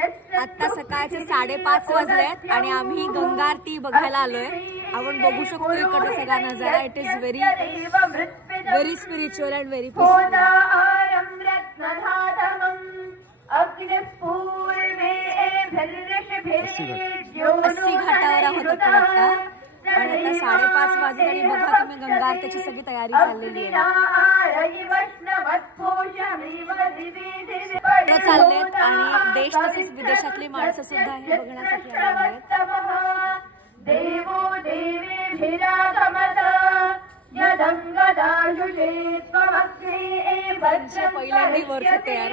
आता सकाळचे 5:30 वाजलेत आणि आम्ही गंगा आरती बघायला आलोय। आपण बघू शकतो इकडचा सगळा नजारा। It is very spiritual and very peaceful. अस्सी घाटावर आहोत आपण आता आणि आता 5:30 वाजले आणि बघा तुम्ही गंगा आरतीची सगळी तयारी चाललेली आहे। चाललेत आणि देश तसेच विदेशातली माणसं सुद्धा हे बघण्यासाठी आलेत। पहिल्यांदी वर्ष तयार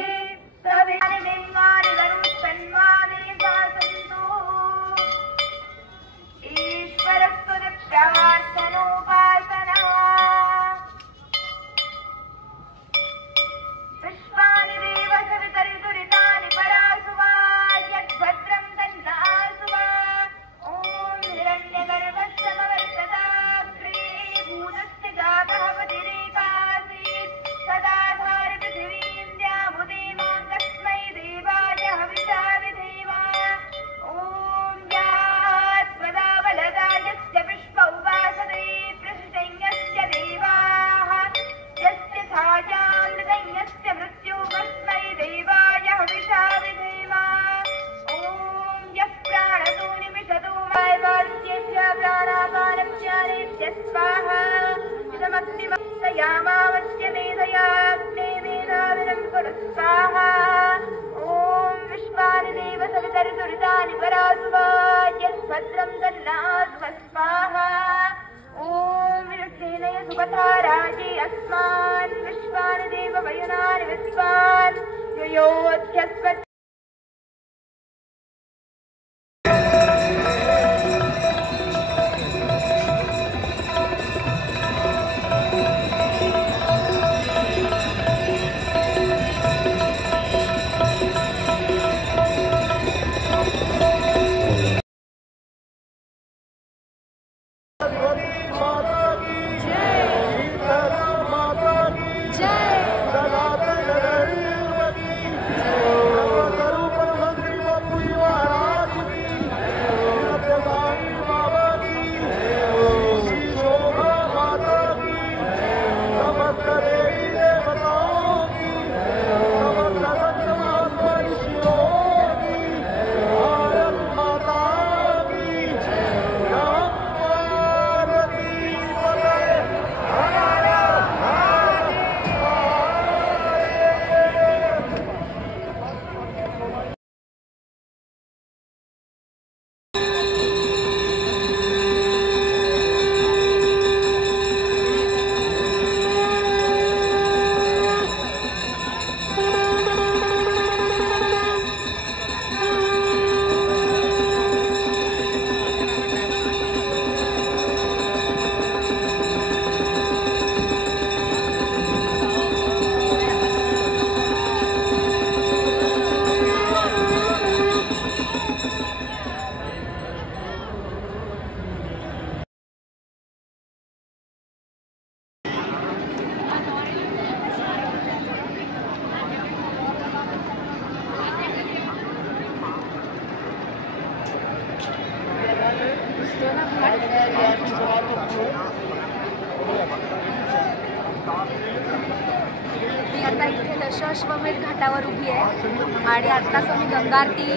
मी आता इथे दशाश्वमेध घाटावर उभी आहे आणि आत्ताच मी गंगा आरती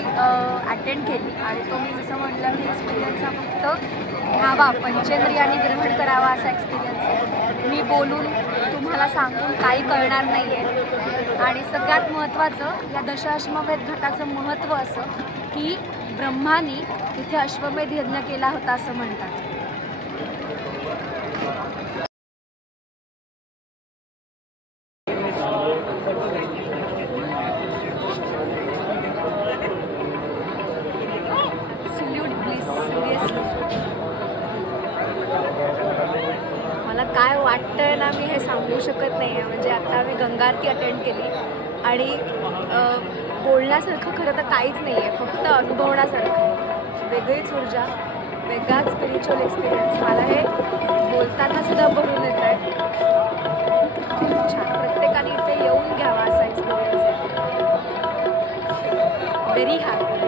अटेंड केली आणि तो मी जसं म्हटलं की एक्सपिरियन्स हा फक्त घ्यावा, पंचेंद्रियांनी ग्रहण करावा असा एक्सपिरियन्स आहे। मी बोलून तुम्हाला सांगून काही कळणार नाही आहे। आणि सगळ्यात महत्त्वाचं या दशाश्वमेध घाटाचं महत्त्व असं की ब्रह्मानी इथे अश्वमेध यज्ञ केला होता असं म्हणतात। मला काय वाटतंय ना मी हे सांगू शकत नाही आहे। म्हणजे आता मी गंगा आरती अटेंड केली आणि बोलण्यासारखं खरं तर काहीच नाही आहे, फक्त अनुभवण्यासारखं वेगळीच ऊर्जा, वेगळाच स्पिरिच्युअल एक्सपिरियन्स मला हे बोलताना सुद्धा भरून येत आहे। खूप छान, प्रत्येकाने इथे येऊन घ्यावा असा एक्सपिरियन्स आहे। Very happy.